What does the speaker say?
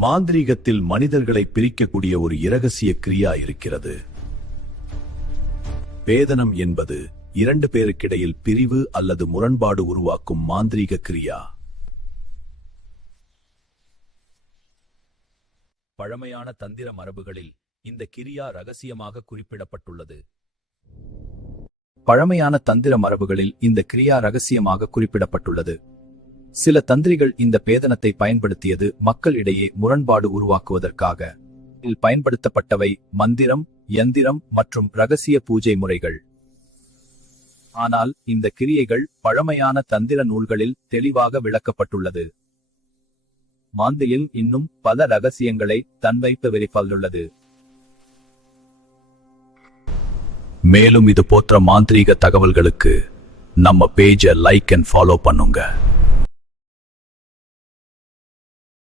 மாந்திரீகத்தில் மனிதர்களை பிரிக்கக்கூடிய ஒரு இரகசிய கிரியா இருக்கிறது. பேதனம் என்பது இரண்டு பேருக்கிடையில் பிரிவு அல்லது முரண்பாடு உருவாக்கும் மாந்திரீக கிரியா. பழமையான தந்திர மரபுகளில் இந்த கிரியா ரகசியமாக குறிப்பிடப்பட்டுள்ளது. சில தந்திரிகள் இந்த பேதனத்தை பயன்படுத்தியது மக்களிடையே முரண்பாடு உருவாக்குவதற்காக. இதில் பயன்படுத்தப்பட்டவை மந்திரம், யந்திரம் மற்றும் ரகசிய பூஜை முறைகள். ஆனால் இந்த கிரியைகள் பழமையான தந்திர நூல்களில் தெளிவாக விளக்கப்பட்டுள்ளது. மாந்தியில் இன்னும் பல ரகசியங்களை தன்வைத்துள்ளது. மேலும் இது போன்ற மாந்திரீக தகவல்களுக்கு நம்ம பேஜை லைக் அண்ட் ஃபாலோ பண்ணுங்க.